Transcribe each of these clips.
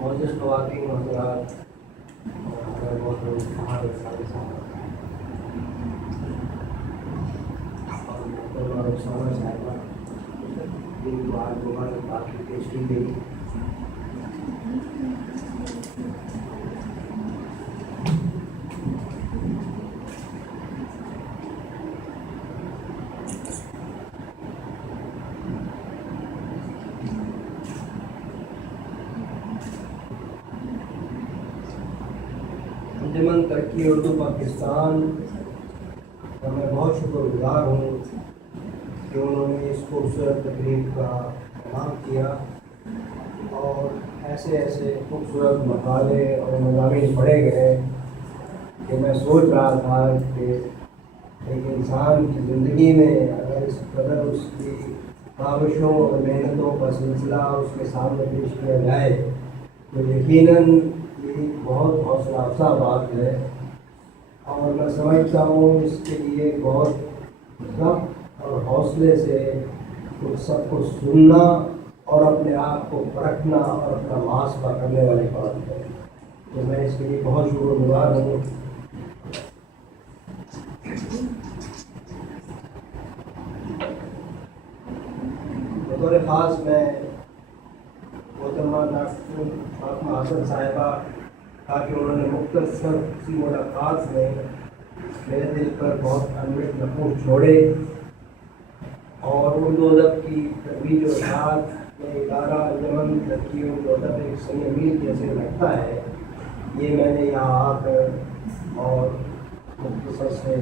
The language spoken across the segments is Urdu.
معزز خواتین حضرات اور بہت ہمارے سارے اور رخسانہ صاحبہ جن کو آج مبارکباد کی پیش کی گئی. انجمن ترقی اردو پاکستان کا میں بہت شکر گزار ہوں کہ انہوں نے اس خوبصورت تقریب کا اہتمام کیا اور ایسے ایسے خوبصورت مقالے اور مضامین پڑھے گئے کہ میں سوچ رہا تھا کہ ایک انسان کی زندگی میں اگر اس قدر اس کی کاوشوں اور محنتوں کا سلسلہ اس کے سامنے پیش کیا جائے تو یقیناً بہت حوصلہ افزا بات ہے. اور میں سمجھتا ہوں اس کے لیے بہت ضبط اور حوصلے سے سب کو سننا اور اپنے آپ کو پرکھنا اور اپنا محاسبہ کرنے والی بات ہے. تو میں اس کے لیے بہت شکر گزار ہوں. بطور خاص میں محترمہ ڈاکٹر فاطمہ حسن صاحبہ تاکہ انہوں نے مختصر سی ملاقات میں میرے دل پر بہت انمٹ نقوش چھوڑے اور اردو ادب کی ترویج و اشاعت میں ادارہ انجمن ترقی اردو ادب ایک سنگ میل جیسے لگتا ہے. یہ میں نے یہاں آ کر اور مختصر سے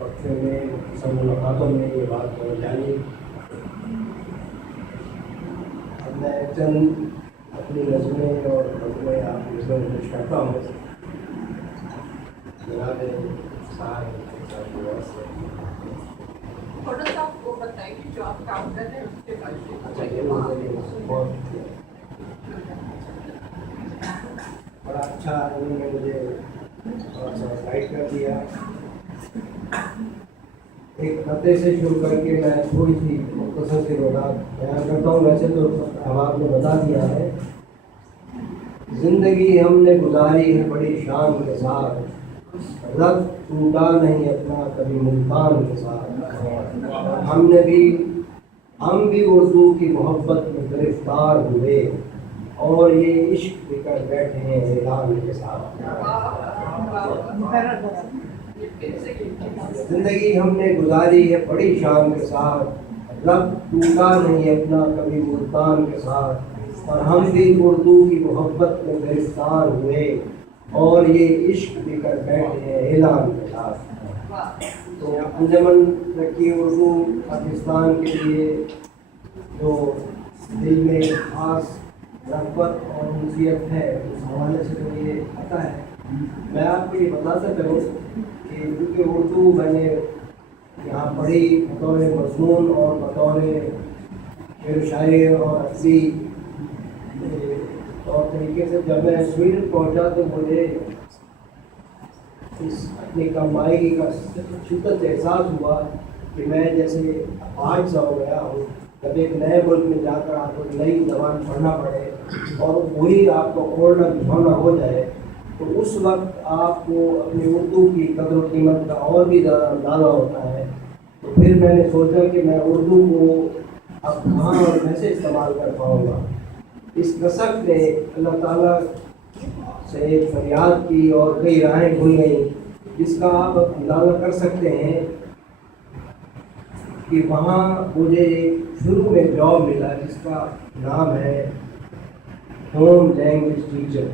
وقفے میں مختصر ملاقاتوں میں یہ بات جانی. اب میں چند اپنی نظمیں اور نظمیں آپ کی نظروں میں پیش کرتا ہوں. جناب تھوڑا سا آپ کو بتائیں کہ جو آپ کام کر رہے ہیں اس کے بارے میں. بڑا اچھا انہوں نے مجھے تھوڑا سا گائڈ کر دیا. ایک خطے سے شروع کر کے میں تھوڑی سی مختصر سی وضاحت بیان کرتا ہوں. ویسے تو احباب نے بتا دیا ہے. زندگی ہم نے گزاری ہے بڑی شان کے ساتھ, رب ٹوٹا نہیں اپنا کبھی ملتان کے ساتھ. ہم بھی اردو کی محبت میں گرفتار ہوئے اور یہ عشق لے کر بیٹھے ہیں اعلان کے ساتھ. زندگی ہم نے گزاری ہے بڑی شان کے ساتھ, رب ٹوٹا نہیں اپنا کبھی ملتان کے ساتھ. اور ہم بھی اردو کی محبت میں گرفتار ہوئے اور یہ عشق لے کر بیٹھے ہیں اعلان کے ساتھ. تو انجمن ترقی اردو پاکستان کے لیے جو دل میں خاص رغبت اور انسیت ہے اس حوالے سے تو یہ پتہ ہے. میں آپ کو یہ بتاتا چلوں کہ کیونکہ اردو میں نے یہاں پڑھی بطور مضمون اور بطور شعر و شاعری اور ادبی طور طریقے سے جب میں سویڈن پہنچا تو مجھے اس اپنی کمائی کا شدت احساس ہوا کہ میں جیسے آج سا ہو گیا ہوں. جب ایک نئے ملک میں جا کر آپ کو نئی زبان پڑھنا پڑے اور وہی آپ کو اوڑھنا بچھونا ہو جائے تو اس وقت آپ کو اپنی اردو کی قدر و قیمت کا اور بھی زیادہ اندازہ ہوتا ہے. تو پھر میں نے سوچا کہ میں اردو کو اب کہاں اور کیسے استعمال کر پاؤں گا. اس کسک نے اللہ تعالیٰ سے ایک فریاد کی اور کئی راہیں کھل گئیں جس کا آپ اندازہ کر سکتے ہیں کہ وہاں مجھے شروع میں جاب ملا جس کا نام ہے ہوم لینگویج ٹیچر.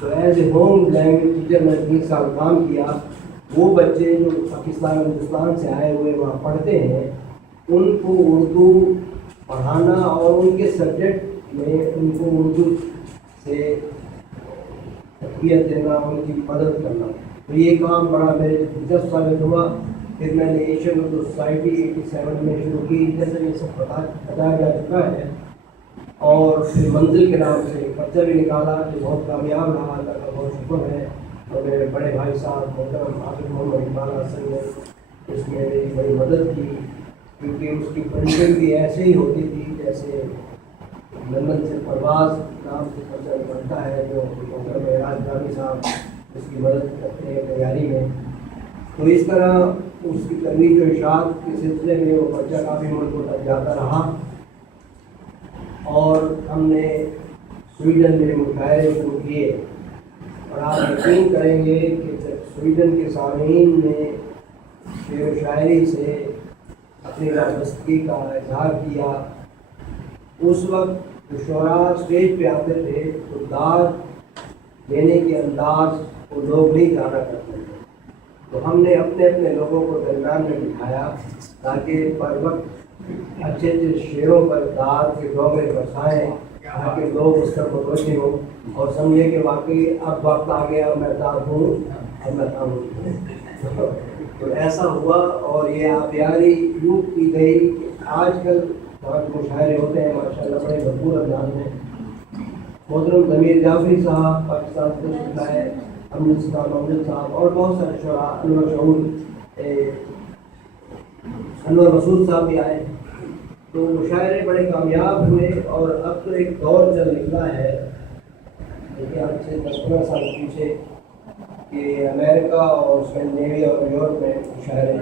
تو as a home language teacher میں 3 سال کام کیا. وہ بچے جو پاکستان ہندوستان سے آئے ہوئے وہاں پڑھتے ہیں ان کو اردو پڑھانا اور ان کے سبجیکٹ میں ان کو اردو سے تربیت دینا, ان کی مدد کرنا. تو یہ کام بڑا میرے دلچسپ ثابت ہوا. پھر میں نے ایشین اردو سوسائٹی 87 میں شروع کی, جیسے یہ سب بتایا جا چکا ہے. اور پھر منزل کے نام سے ایک بچہ بھی نکالا جو بہت کامیاب رہا, اللہ کا بہت شکر ہے. اور میرے بڑے بھائی صاحب محترم حافظ محمد اقبال حسن نے اس میں میری بڑی مدد کی, کیونکہ اس کی پرنٹنگ بھی ایسے ہی ہوتی تھی جیسے لندن سے پرواز نام سے پرچہ بنتا ہے جو ڈاکٹر معراج جامی صاحب اس کی مدد کرتے ہیں تیاری میں. تو اس طرح اس کی ترویج و اشاعت کے سلسلے میں وہ پرچہ کافی ملکوں تک جاتا رہا اور ہم نے سویڈن میں مشاعرے شروع کیے. اور آپ یقین کریں گے کہ جب سویڈن کے سامعین نے شعر و شاعری سے اپنی وابستگی کا اظہار کیا، اس وقت جو شعراء اسٹیج پہ آتے تھے تو داد دینے کے انداز کو لوگ نہیں جانا کرتے تھے. تو ہم نے اپنے اپنے لوگوں کو درمیان میں بٹھایا تاکہ پر وقت اچھے اچھے شعروں پر داد کے ڈوگے برسائیں تاکہ لوگ اس پر متوجہ ہوں اور سمجھے کہ واقعی اب وقت آ گیا، میں داد ہوں اب میں کام ہوں. تو ایسا ہوا اور یہ آبیاری یوں کی گئی کہ آج کل بہت مشاعرے ہوتے ہیں ماشاء اللہ بڑے بھرپور انداز میں. محترم ضمیر جعفری صاحب پاکستان سے تشریف لائے، امجد صاحب اور بہت سارے شعراء، انور شعور، انور مسعود صاحب بھی آئے. تو مشاعرے بڑے کامیاب ہوئے اور اب تو ایک دور چل نکلا ہے دیکھیے آپ سے 10-15 سال پیچھے کہ امریکہ اور اسکینڈینیویا اور یورپ میں مشاعرے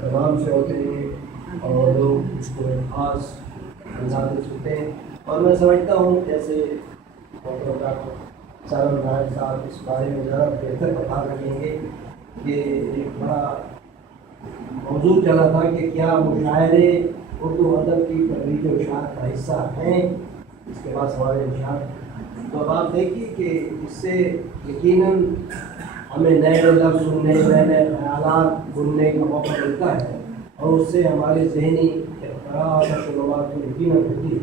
تمام سے ہوتے ہیں اور لوگ اس کو خاص انداز میں سنتے ہیں. اور میں سمجھتا ہوں جیسے ڈاکٹر صاحب اس بارے میں ذرا بہتر بتا رہیں گے کہ ایک بڑا موضوع چلا تھا کہ کیا مشاعرے اردو ادب کی ترویج و اشاعت کا حصہ ہیں. اس کے بعد سوال اشاعت. تو اب آپ دیکھیے کہ اس سے یقیناً ہمیں نئے لفظ سننے، نئے نئے خیالات بننے کا موقع ملتا ہے اور اس سے ہمارے ذہنی اختراع اور تجربات کو یقیناً ہوتی ہے.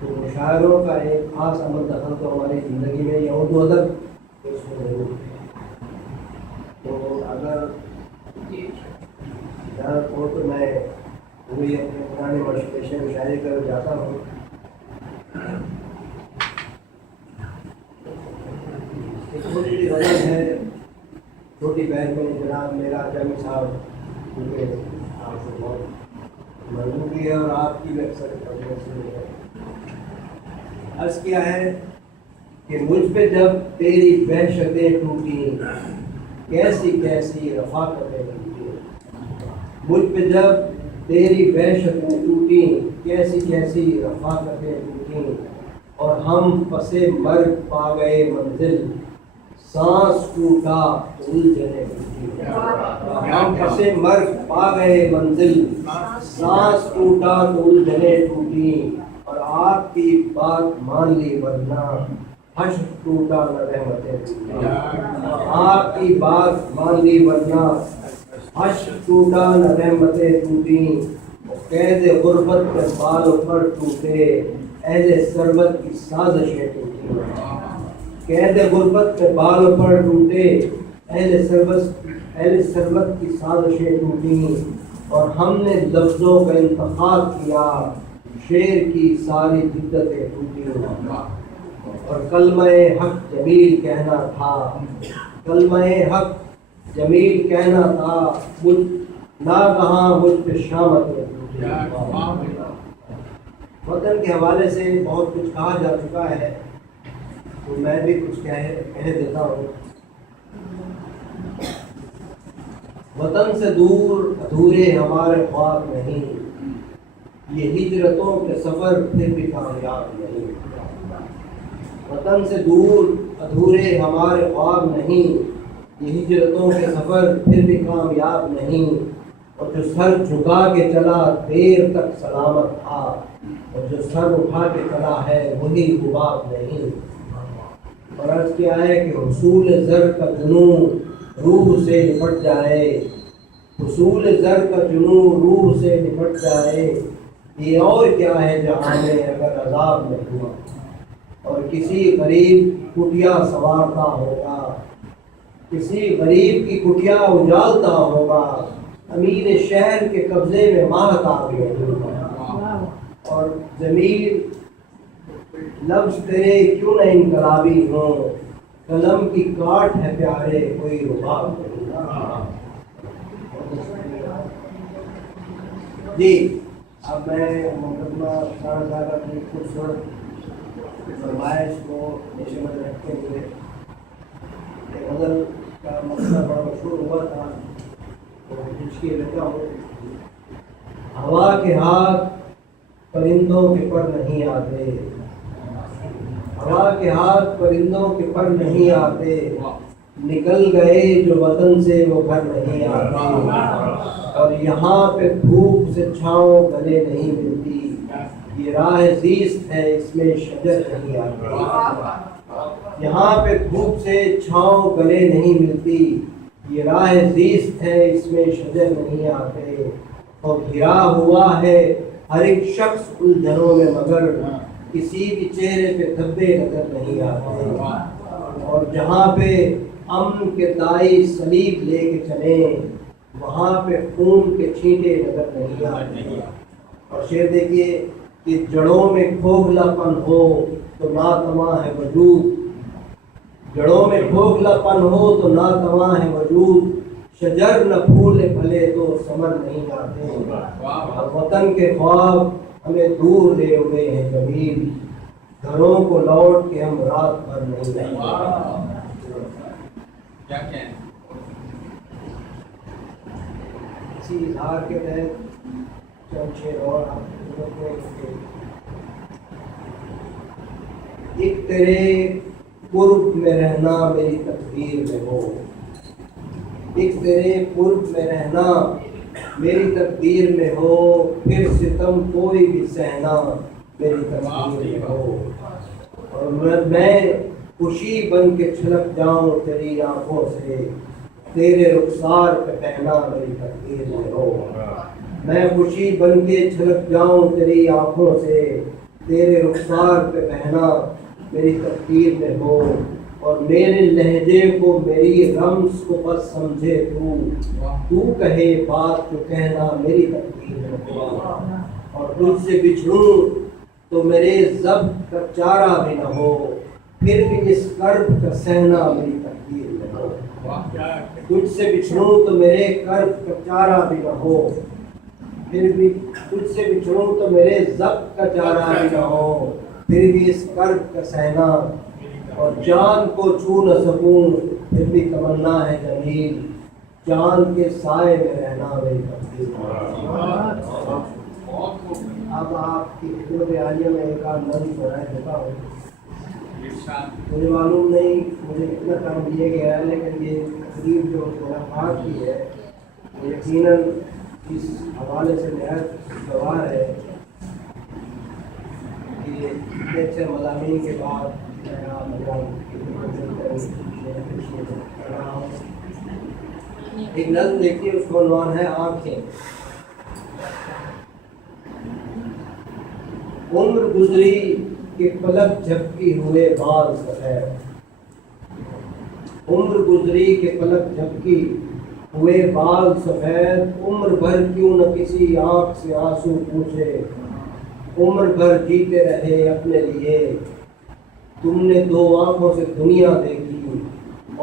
تو مشاعروں کا ایک خاص عمل دخل تو ہماری زندگی میں یا اردو ادب اس میں ضرور ہے. تو اگر اجازت ہو تو میں وہی اپنے پرانے مشقیں مشاعرے کر جاتا ہوں. ایک چھوٹی سی غزل ہے چھوٹی بہن میں جناب معراج جامی صاحب، کیونکہ آپ کو بہت مرغوبی ہے اور آپ کی بھی اکثر سے ہے. عرض کیا ہے کہ مجھ پہ جب تیری وحشتیں ٹوٹیں کیسی کیسی رفاقتیں ٹوٹیں. مجھ پہ جب تیری وحشتیں ٹوٹیں کیسی کیسی رفاقتیں ٹوٹیں اور ہم پسے مرگ پا گئے منزل سانس ٹوٹا تو الجھنیں ٹوٹیں. ہم پسے مرگ پا گئے منزل سانس ٹوٹا تو الجھنیں ٹوٹیں اور آپ کی بات مان لی ورنہ حشر ٹوٹا نہ رحمتیں ٹوٹیں. آپ کی بات مان لی ورنہ حشر ٹوٹا نہ رحمتیں ٹوٹیں. قید غربت کے بال پر ٹوٹے اہل ثروت کی سازشیں ٹوٹیں. قید غربت کے بال پر ٹوٹے اہل ثروت کی سازشیں ٹوٹیں اور ہم نے لفظوں کا انتخاب کیا شعر کی ساری جدتیں ٹوٹیں. اور کلمہ حق جمیل کہنا تھا، کلمہ حق جمیل کہنا تھا مجھ ناگہاں مجھ پہ شامتیں ٹوٹیں. وطن کے حوالے سے بہت کچھ کہا جا چکا ہے تو میں بھی کچھ کہہ دیتا ہوں. وطن سے دور ادھورے ہمارے خواب نہیں، یہ ہجرتوں کے سفر پھر بھی کامیاب نہیں. وطن سے دور ادھورے ہمارے خواب نہیں، یہ ہجرتوں کے سفر پھر بھی کامیاب نہیں. اور جو سر جھکا کے چلا دیر تک سلامت تھا اور جو سر اٹھا کے چلا ہے وہی حباب نہیں. اور عرض کیا ہے کہ حصول زر کا جنون روح سے نپٹ جائے، حصول زر کا جنون روح سے نپٹ جائے یہ اور کیا ہے جہاں میں اگر عذاب میں ہوا. اور کسی غریب کٹیا سنوارتا ہوگا، کسی غریب کی کٹیا اجالتا ہوگا، امیر شہر کے قبضے میں ماہتاب ہوگا. اور ضمیر لفظ تیرے کیوں نہ انقلابی ہوں، قلم کی کاٹ ہے پیارے کوئی رباب نہیں. جی اب میں مقدمہ خان صاحب اپنی خوبصورت فرمائش کو پیش نظر رکھتے ہوئے ایک غزل کا مسئلہ بڑا مشہور ہوا تھا تو کچھ کی لیتا ہوں. ہوا کے ہاتھ پرندوں کے پر نہیں آتے، ہوا کے ہاتھ پرندوں کے پر نہیں آتے، نکل گئے جو وطن سے وہ گھر نہیں آتے، اور یہاں پہ دھوپ سے چھاؤں گلے نہیں ملتی، یہ راہ زیست ہے اس میں شجر نہیں آتے، یہاں پہ دھوپ سے چھاؤں گلے نہیں ملتی، یہ راہ زیست ہے اس میں شجر نہیں آتے، اور گھرا ہوا ہے ہر ایک شخص الجھنوں میں مگر کسی بھی چہرے پہ دھبے نظر نہیں آتے، اور جہاں پہ امن کے تائی صلیب لے کے چلیں وہاں پہ خون کے چھینٹے نظر نہیں آتے. اور شعر دیکھیے کہ جڑوں میں کھوکھلا پن ہو تو ناتواں ہے وجود، جڑوں میں کھوکھلا پن ہو تو ناتواں ہے وجود، شجر نہ پھولے پھلے تو ثمر نہیں آتے، اور وطن کے خواب ہمیں دور لے ہوئے ہیں جمیل، گھروں کو لوٹ کے ہم رات بھر نہیں رہتے. اسی اظہار کے تحت چند شعر اور ایک تیرے قرب میں رہنا میری تقدیر میں ہو، ایک تیرے قرب میں رہنا میری تقدیر میں ہو، پھر ستم کوئی بھی سہنا میری تقدیر میں ہو، اور میں خوشی بن کے چھلک جاؤں تیری آنکھوں سے، تیرے رخسار پہ پہنا میری تقدیر میں ہو، میں خوشی بن کے چھلک جاؤں تیری آنکھوں سے، تیرے رخسار پہ پہنا میری تقدیر میں ہو، اور میرے لہجے کو میری رمز کو بس سمجھے تو کہے بات جو کہنا میری تقدیر میں ہو، اور تجھ سے بچھڑوں تو میرے ضبط کا چارہ بھی نہ ہو، پھر بھی اس کرب کا سہنا میری تقدیر میں ہو، تجھ سے بچھڑوں تو میرے کرب کا چارہ بھی نہ ہو، پھر بھی تجھ سے بچھڑوں تو میرے ضبط کا چارہ بھی نہ ہو، پھر بھی اس کرب کا سہنا، اور جان کو چھو نہ سکوں پھر بھی تمنا ہے جمیل، چاند کے سائے میں رہنا میری تقدیر میں ہو. اب آپ کی خدمت عالیہ میں ایک آدھ نظم سنائے دیتا ہوں. مجھے معلوم نہیں مجھے کتنا ٹائم دیا گیا ہے، لیکن یہ تقریب جو میرا بات کی ہے یقیناً اس حوالے سے نہایت گوار ہے کہ اتنے اچھے مضامین کے بعد ایک نظم دیکھیے، اس کا عنوان ہے آنکھیں. عمر گزری کہ پلک جھپکی ہوئے بال سفید، عمر گزری کہ پلک جھپکی ہوئے بال سفید، عمر بھر کیوں نہ کسی آنکھ سے آنسو پوچھے، عمر بھر جیتے رہے اپنے لیے، تم نے دو آنکھوں سے دنیا دیکھی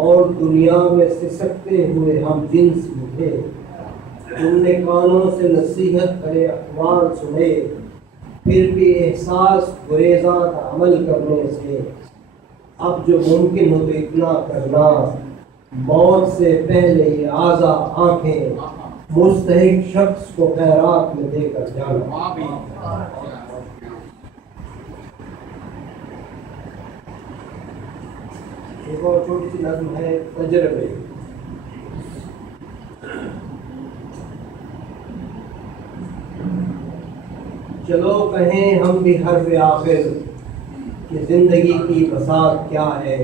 اور دنیا میں سسکتے ہوئے ہم جنس بھی تھے، تم نے کانوں سے نصیحت کرے اقوال سنے، پھر بھی احساس گریزاں تھا عمل کرنے سے، اب جو ممکن ہو تو اتنا کرنا، موت سے پہلے یہ اعضا آنکھیں مستحق شخص کو خیرات میں دے کر جانا. ایک اور چھوٹی سی نظم ہے تجربے. چلو کہیں ہم بھی حرف آخر کہ زندگی کی بساط کیا ہے،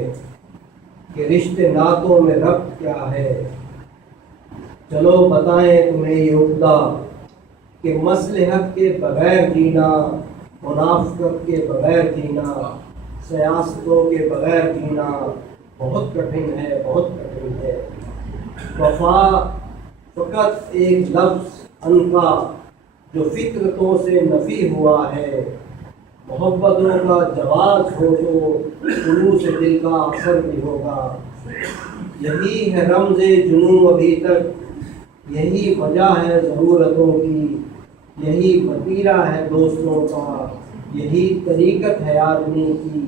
کہ رشتے ناتوں میں ربط کیا ہے، چلو بتائیں تمہیں یہ عقدہ کہ مصلحت کے بغیر جینا، منافقت کے بغیر جینا، سیاستوں کے بغیر جینا بہت کٹھن ہے، بہت کٹھن ہے. وفا فقط ایک لفظ انکا جو فطرتوں سے نفی ہوا ہے، محبتوں کا جواز ہو تو شروع سے دل کا اثر بھی ہوگا، یہی ہے رمز جنوں ابھی تک، یہی وجہ ہے ضرورتوں کی، یہی وتیرہ ہے دوستوں کا، یہی طریقت ہے آدمی کی۔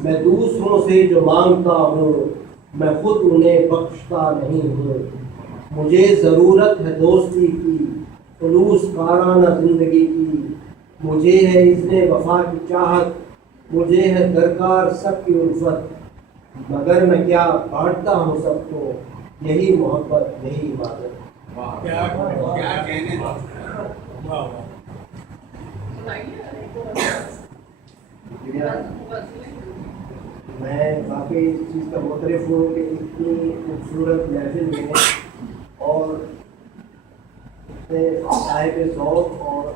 میں دوسروں سے جو مانگتا ہوں میں خود انہیں بخشتا نہیں ہوں۔ مجھے ضرورت ہے دوستی کی، خلوص کارانہ زندگی کی۔ مجھے ہے اذن وفا کی چاہت، مجھے ہے درکار سب کی الفت۔ مگر میں کیا بانٹتا ہوں سب کو، یہی محبت یہی عبادت۔ کیا کہنے میں کافی اس چیز کا مترف ہوں کہ اتنی خوبصورت محفل میں اور اتنے صاحب ذوق اور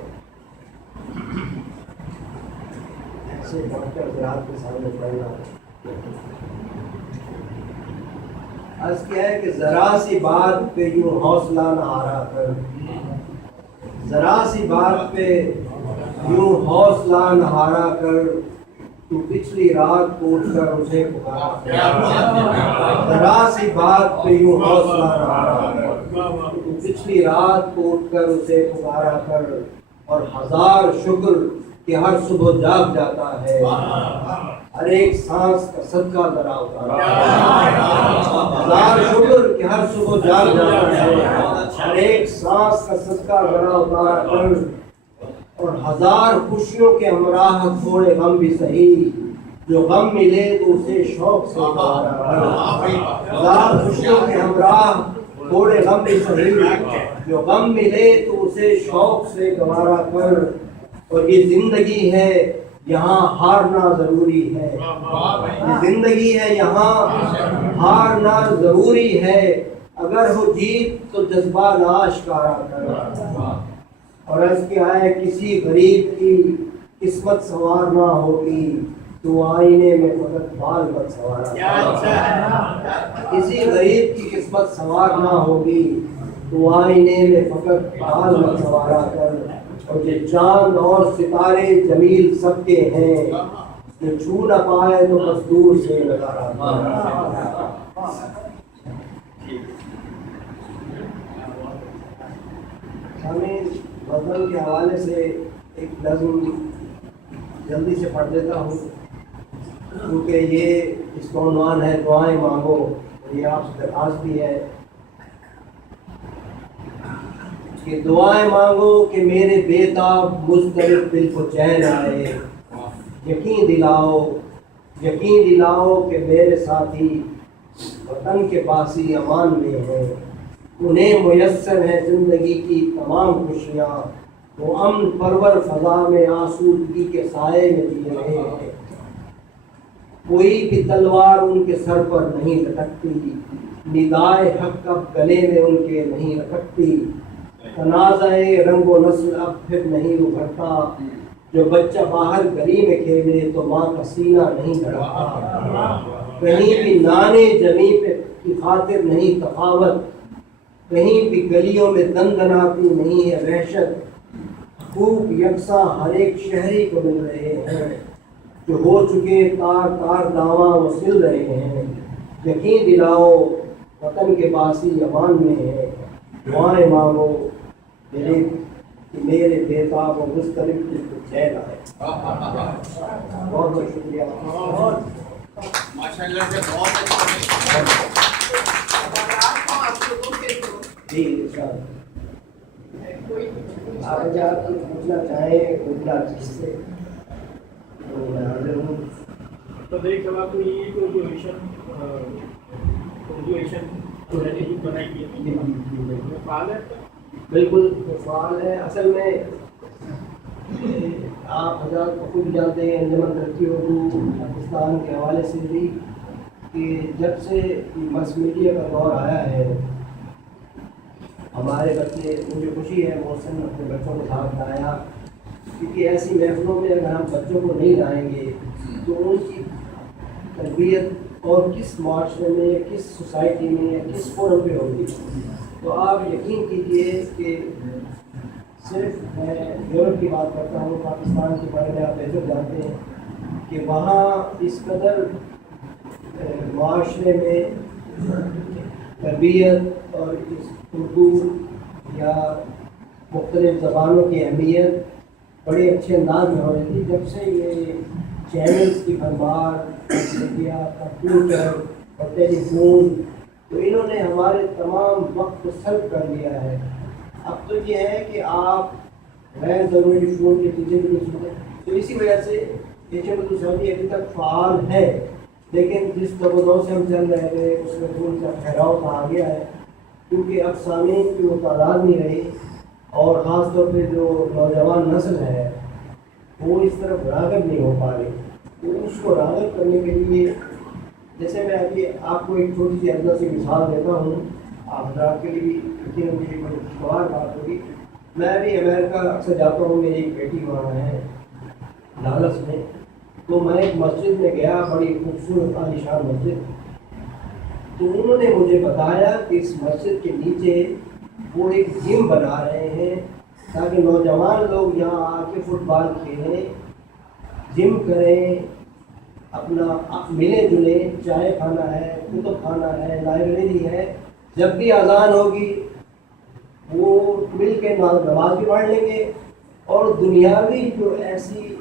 ایسے ڈاکٹر حضرات کے سامنے پڑھنا۔ عرض کیا ہے کہ ذرا سی بات پہ یوں حوصلہ نہ ہارا کر، ذرا سی بات پہ یوں حوصلہ نہ ہارا کر، تو پچھلی رات کو اٹھ کر اسے پکارا۔ ذرا سی بات پہ یوں حوصلہ نہ ہارا کر، تو پچھلی رات کو اٹھ کر اسے پکارا کر، اور ہزار شکر کہ ہر صبح جاگ جاتا ہے، ہر ایک سانس کا صدقہ ذرا اتارا۔ ہزار شکر کہ ہر صبح جاگ جاتا ہے، ہر ایک سانس کا صدقہ ذرا اتارا کر، اور ہزار خوشیوں کے ہمراہ تھوڑے غم بھی سہی، جو غم ملے تو اسے شوق سے گوارا کر۔ ہزار خوشیوں کے ہمراہ تھوڑے غم بھی سہی، جو غم ملے تو اسے شوق سے گوارا کر۔ اور یہ زندگی ہے یہاں ہارنا ضروری ہے، یہ زندگی ہے یہاں ہارنا ضروری ہے، اگر ہو جیت تو جذبہ ناشکارا کر۔ اور عرض کیا ہے کسی غریب کی قسمت سنوارنا ہوگی تو آئینے میں فقط بال مت سنوارا کر۔ کسی غریب کی قسمت سنوارنا ہوگی تو آئینے میں فقط بال مت سنوارا کر۔ اور یہ چاند اور ستارے جمیل سب کے ہیں، جو چھو نہ پائے تو بس دور سے نظارہ کر۔ سامعین، غزل کے حوالے سے ایک نظم جلدی سے پڑھ دیتا ہوں، کیونکہ یہ اس کا عنوان ہے دعائیں مانگو، یہ آپ سے درخواست بھی ہے کہ دعائیں مانگو کہ میرے بےتاب مضطرب دل کو چین آئے۔ یقین دلاؤ کہ میرے ساتھی وطن کے باسی امان میں ہیں، انہیں میسر ہے زندگی کی تمام خوشیاں، وہ امن پرور فضا میں آسودگی کے سائے میں جی رہے ہیں۔ کوئی بھی تلوار ان کے سر پر نہیں لٹکتی، ندائے حق اب گلے میں ان کے نہیں لٹکتی، تنازع رنگ و نسل اب پھر نہیں ابھرتا، جو بچہ باہر گلی میں کھیلے تو ماں کا سینہ نہیں دھڑکتا، کہیں بھی نانے جمی پہ کی خاطر نہیں تفاوت، کہیں بھی گلیوں میں دندناتی نہیں ہے وحشت، خوب یکساں ہر ایک شہری کو مل رہے ہیں، جو ہو چکے تار تار داواں وہ سل رہے ہیں۔ یقین دلاؤ وطن کے باسی امان میں ہے، دعائیں مانگو میرے بےتاب و مضطرب دل کو چین آئے۔ بہت بہت شکریہ۔ ماشاءاللہ سے بہت اچھا۔ جی انشاءاللہ آپ اگر کچھ پوچھنا چاہیں اردو چیز سے تو میں حاضر ہوں۔ تو دیکھ سب آپ کو یہ اردو ایشن بنائی ہے فعال ہے؟ بالکل فعال ہے۔ اصل میں آپ حضرات کو خود جانتے ہیں انجمن ترقی اردو پاکستان کے حوالے سے بھی کہ جب سے مس میڈیا کا دور آیا ہے ہمارے بچے، مجھے خوشی ہے محسن اپنے بچوں کو ساتھ لایا، کیونکہ ایسی محفلوں میں اگر ہم بچوں کو نہیں لائیں گے تو ان کی تربیت اور کس معاشرے میں، کس سوسائٹی میں یا کس فورم پہ ہوگی۔ تو آپ یقین کیجئے کہ صرف میں یورپ کی بات کرتا ہوں، پاکستان کے بارے میں آپ بہتر جانتے ہیں کہ وہاں اس قدر معاشرے میں تربیت اور اس اردو یا مختلف زبانوں کی اہمیت بڑے اچھے انداز میں ہو رہی تھی. جب سے یہ چینلز کی بھرمار, میڈیا, کمپیوٹر اور ٹیلی فون, تو انہوں نے ہمارے تمام وقت کو سلب کر لیا ہے. اب تو یہ ہے کہ آپ غیر ضروری فون کی چیزیں بھی نہیں سنتے. تو اسی وجہ سے HM سعودی ابھی تک فعال ہے, لیکن جس دبدبوں سے ہم چل رہے تھے اس میں تھوڑا سا ٹھہراؤ آ گیا ہے, کیونکہ اب سامعین کی وہ تعداد نہیں رہی, اور خاص طور پہ جو نوجوان نسل ہے وہ اس طرف راغب نہیں ہو پا رہی. تو اس کو راغب کرنے کے لیے جیسے میں ابھی آپ کو ایک چھوٹی سی اندر سی مثال دیتا ہوں, آپ حضرات کے لیے بھی یقیناً مجھے کوئی خوشگوار بات ہوگی. میں ابھی امریکہ اکثر جاتا ہوں, میری ایک بیٹی وہاں ہے ڈالس میں. تو میں ایک مسجد میں گیا, بڑی خوبصورت عالیشان مسجد. تو انہوں نے مجھے بتایا کہ اس مسجد کے نیچے وہ ایک جم بنا رہے ہیں تاکہ نوجوان لوگ یہاں آ کے فٹ بال کھیلیں, جم کریں, اپنا ملے جلیں, چائے کھانا ہے, کتب کھانا ہے, لائبریری ہے. جب بھی اذان ہوگی وہ مل کے نماز بھی پڑھ لیں گے, اور دنیاوی جو ایسی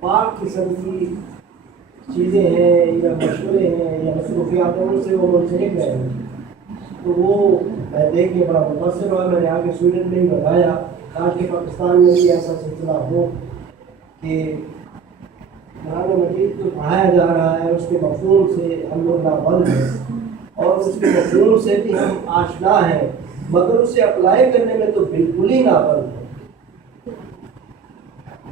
پاک قسم کی چیزیں ہیں یا مشورے ہیں یا مصروفیات ہیں ان سے وہ منسلک رہیں گے. تو وہ میں دیکھ کے بڑا متاثر ہوا. میں نے آگے اسٹوڈنٹ میں ہی بتایا تاکہ پاکستان میں بھی ایسا سلسلہ ہو کہ قرآن مجید جو پڑھایا جا رہا ہے اس کے مفہوم سے ہم لوگ نابلد ہیں, اور اس کے مفہوم سے بھی ہم آشنا ہیں, مگر اسے اپلائی کرنے میں تو بالکل ہی نابلد ہیں.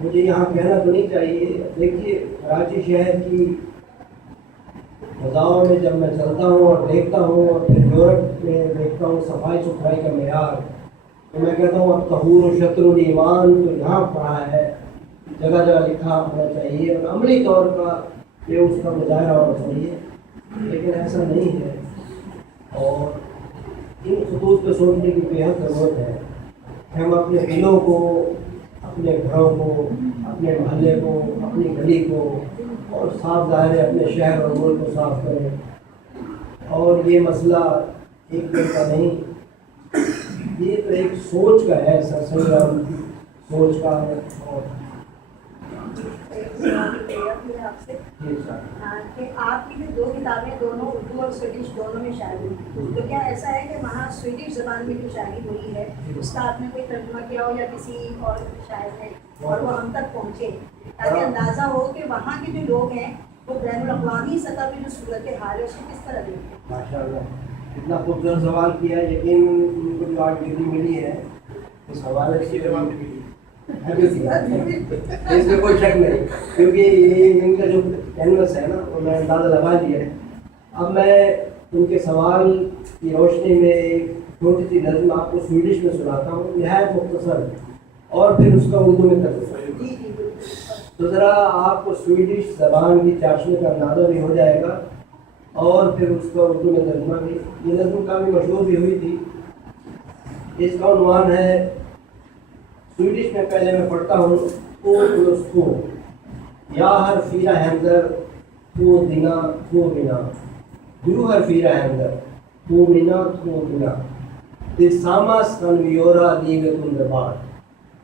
مجھے یہاں کہنا تو نہیں چاہیے. دیکھیے کراچی شہر کی فضاؤں میں جب میں چلتا ہوں اور دیکھتا ہوں, اور پھر یورپ میں دیکھتا ہوں صفائی ستھرائی کا معیار, تو میں کہتا ہوں اب طہور و شطر الایمان تو یہاں پڑھا ہے, جگہ جگہ لکھا ہونا چاہیے, اور عملی طور کا یہ اس کا مظاہرہ ہونا چاہیے, لیکن ایسا نہیں ہے. اور ان خطوط پہ سوچنے کی بےحد ضرورت ہے کہ ہم اپنے دلوں کو, اپنے گھروں کو, اپنے محلے کو, اپنی گلی کو, اور صاف ظاہر ہے اپنے شہر اور ملک کو صاف کریں. اور یہ مسئلہ ایک دن کا نہیں, یہ تو ایک سوچ کا ہے, سرسنگرام کی سوچ کا ہے. اور آپ سے کہ آپ کی جو 2 کتابیں دونوں اردو اور سویڈش دونوں میں شائع ہوئی, تو کیا ایسا ہے کہ وہاں سویڈش زبان میں جو شاعری ہوئی ہے اس کا آپ نے کوئی ترجمہ کیا ہو یا کسی اور شاعر نے, اور وہ ہم تک پہنچے تاکہ اندازہ ہو کہ وہاں کے جو لوگ ہیں وہ بین الاقوامی سطح پہ جو صورت حال ہے اس کو کس طرح دیکھتے ہیں؟ ماشاء اللہ اتنا خوبصورت سوال کیا ہے. یقین ان کو جو 8 ڈگری ملی ہے اس حوالے سے اس میں کوئی شک نہیں, کیونکہ یہ ان کا جو کینوس ہے نا وہ میں اندازہ لگا لیا ہے. اب میں ان کے سوال کی روشنی میں ایک چھوٹی سی نظم آپ کو سویڈش میں سناتا ہوں, نہایت مختصر, اور پھر اس کا اردو میں ترجمہ. تو ذرا آپ کو سویڈش زبان کی چاشنی کا اندازہ بھی ہو جائے گا, اور پھر اس کا اردو میں ترجمہ بھی. یہ نظم کافی مشہور بھی ہوئی تھی. اس کا عنوان ہے, سویڈش میں پہلے میں پڑھتا ہوں, او پلس کو یا ہر فیرا ہیمزر کو دینا کو بنا, جو ہر فیرا ہیمزر کو بنا کو بنا, تساماس کن ویورا لیگت اندر بار.